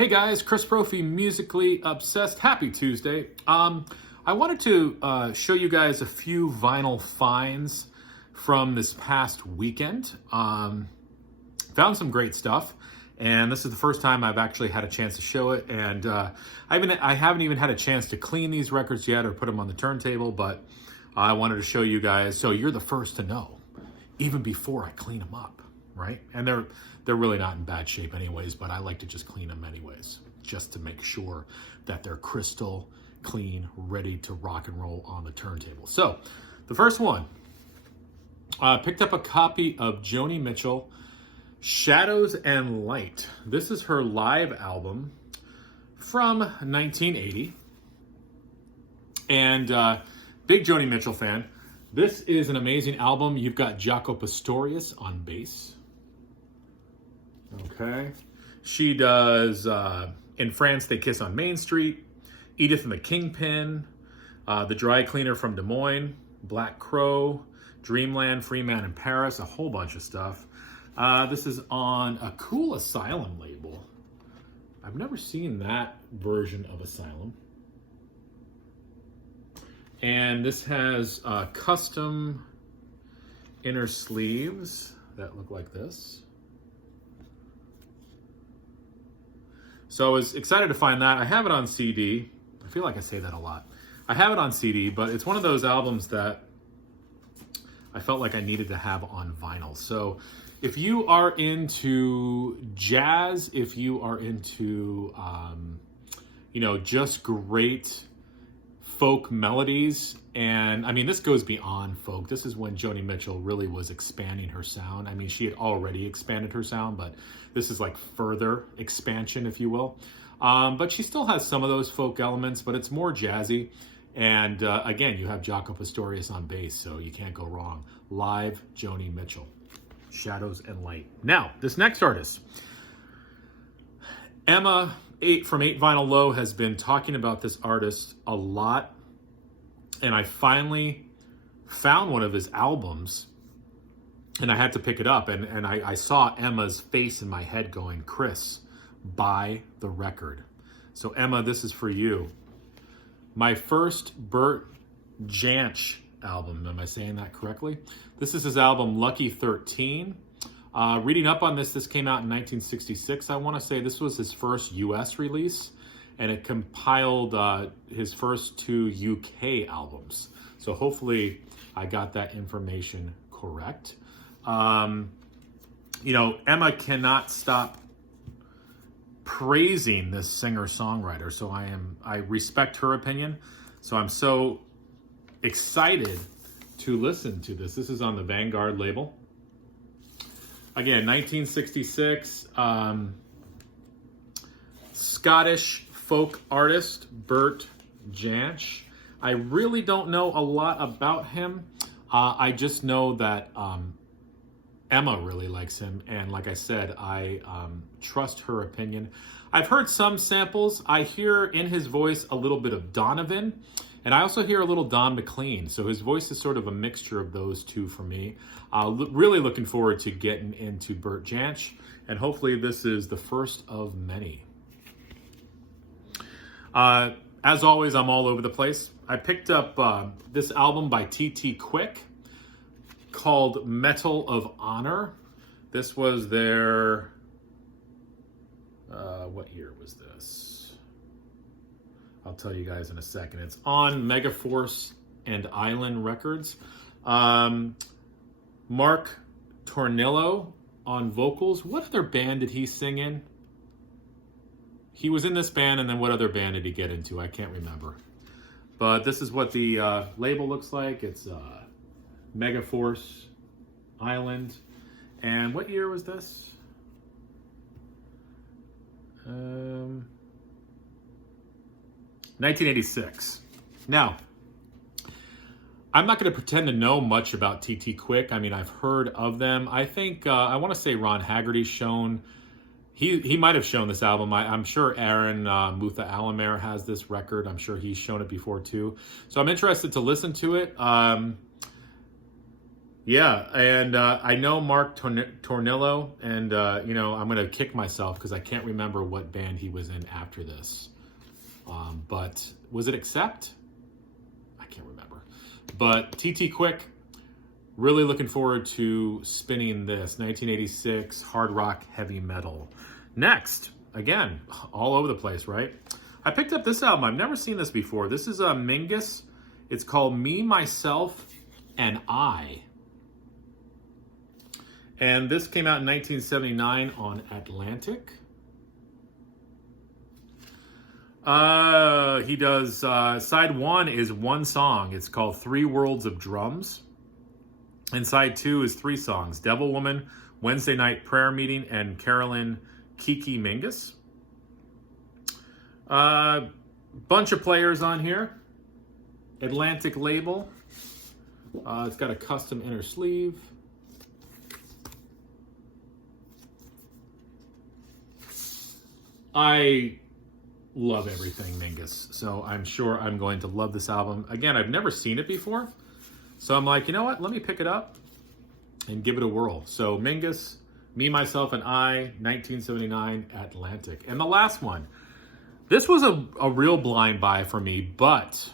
Hey guys, Chris Brophy, Musically Obsessed. Happy Tuesday. I wanted to show you guys a few vinyl finds from this past weekend. Found some great stuff, and this is the first time I've actually had a chance to show it. And I haven't even had a chance to clean these records yet or put them on the turntable, but I wanted to show you guys so you're the first to know, even before I clean them up, right? And they're really not in bad shape anyways, but I like to just clean them anyways, just to make sure that they're crystal clean, ready to rock and roll on the turntable. So the first one, picked up a copy of Joni Mitchell, Shadows and Light. This is her live album from 1980. And big Joni Mitchell fan. This is an amazing album. You've got Jaco Pastorius on bass. Okay. She does In France They Kiss on Main Street, Edith and the Kingpin, The Dry Cleaner from Des Moines, Black Crow, Dreamland, Free Man in Paris, a whole bunch of stuff. This is on a Cool Asylum label. I've never seen that version of Asylum. And this has custom inner sleeves that look like this. So I was excited to find that. I have it on CD. I feel like I say that a lot. I have it on CD, but it's one of those albums that I felt like I needed to have on vinyl. So if you are into jazz, if you are into, just great folk melodies, and I mean, this goes beyond folk. This is when Joni Mitchell really was expanding her sound. I mean, she had already expanded her sound, but this is like further expansion, if you will. But she still has some of those folk elements, but it's more jazzy. And again, you have Jaco Pastorius on bass, so you can't go wrong. Live Joni Mitchell, Shadows and Light. Now, this next artist, Emma from 8 Vinyl Low, has been talking about this artist a lot, and I finally found one of his albums, and I had to pick it up, and I saw Emma's face in my head going, Chris, buy the record. So Emma, this is for you. My first Bert Jansch album, am I saying that correctly? This is his album, Lucky 13. Reading up on this came out in 1966. I want to say this was his first US release, and it compiled his first 2 UK albums. So hopefully I got that information correct. Emma cannot stop praising this singer-songwriter, so I respect her opinion. So I'm so excited to listen to this. This is on the Vanguard label. Again, 1966, Scottish folk artist Bert Jansch. I really don't know a lot about him. I just know that Emma really likes him, and like I said, I trust her opinion. I've heard some samples. I hear in his voice a little bit of Donovan, and I also hear a little Don McLean. So his voice is sort of a mixture of those two for me. Really looking forward to getting into Bert Jansch, and hopefully this is the first of many. As always, I'm all over the place. I picked up this album by T.T. Quick called Medal of Honor. This was their, what year was this? I'll tell you guys in a second. It's on Megaforce and Island Records. Mark Tornillo on vocals. What other band did he sing in? He was in this band, and then what other band did he get into? I can't remember. But this is what the label looks like. It's Megaforce Island. And what year was this? 1986. Now, I'm not going to pretend to know much about T.T. Quick. I mean, I've heard of them. I think, I want to say Ron Haggerty's shown, he might have shown this album. I'm sure Aaron Mutha Alamere has this record. I'm sure he's shown it before too. So I'm interested to listen to it. Yeah, and I know Mark Tornillo, and I'm gonna kick myself because I can't remember what band he was in after this. But was it Accept? I can't remember. But TT Quick, really looking forward to spinning this 1986 hard rock heavy metal. Next, again, all over the place, right? I picked up this album. I've never seen this before. This is Mingus. It's called Me, Myself, and I. And this came out in 1979 on Atlantic. He does, side one is one song. It's called 3 Worlds of Drums. And side two is 3 songs. Devil Woman, Wednesday Night Prayer Meeting, and Carolyn Kiki Mingus. Bunch of players on here. Atlantic label. It's got a custom inner sleeve. I love everything Mingus, so I'm sure I'm going to love this album. Again, I've never seen it before, so I'm like, you know what? Let me pick it up and give it a whirl. So Mingus, Me, Myself, and I, 1979 Atlantic. And the last one. This was a real blind buy for me, but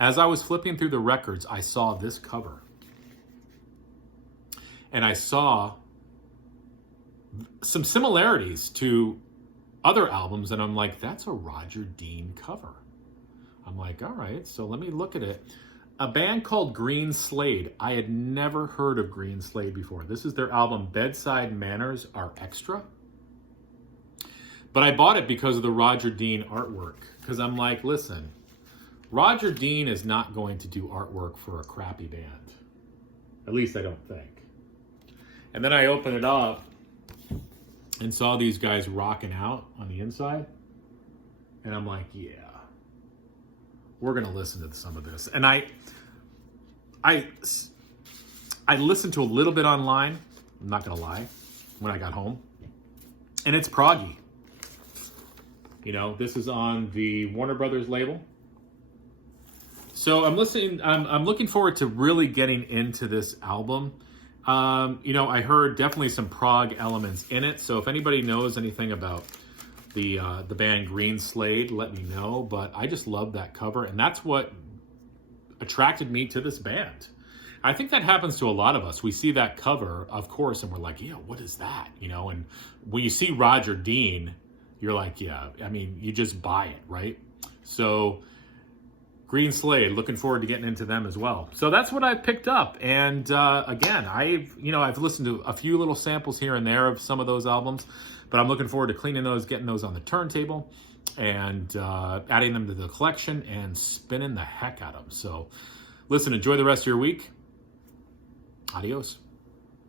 as I was flipping through the records, I saw this cover. And I saw some similarities to other albums, and I'm like, that's a Roger Dean cover. I'm like, all right, so let me look at it. A band called Green Slade. I had never heard of Green Slade before. This is their album, Bedside Manners Are Extra. But I bought it because of the Roger Dean artwork. Because I'm like, listen, Roger Dean is not going to do artwork for a crappy band. At least I don't think. And then I open it up and saw these guys rocking out on the inside. And I'm like, yeah, we're going to listen to some of this. And I listened to a little bit online, I'm not going to lie, when I got home. And it's proggy. You know, this is on the Warner Brothers label. So I'm looking forward to really getting into this album. I heard definitely some prog elements in it. So if anybody knows anything about the band Green Slade, let me know. But I just love that cover, and that's what attracted me to this band. I think that happens to a lot of us. We see that cover, of course, and we're like, yeah, what is that? And when you see Roger Dean, you're like, yeah, I mean, you just buy it, right? So Green Slade, looking forward to getting into them as well. So that's what I picked up. And again, I've listened to a few little samples here and there of some of those albums, but I'm looking forward to cleaning those, getting those on the turntable, and adding them to the collection and spinning the heck out of them. So listen, enjoy the rest of your week. Adios.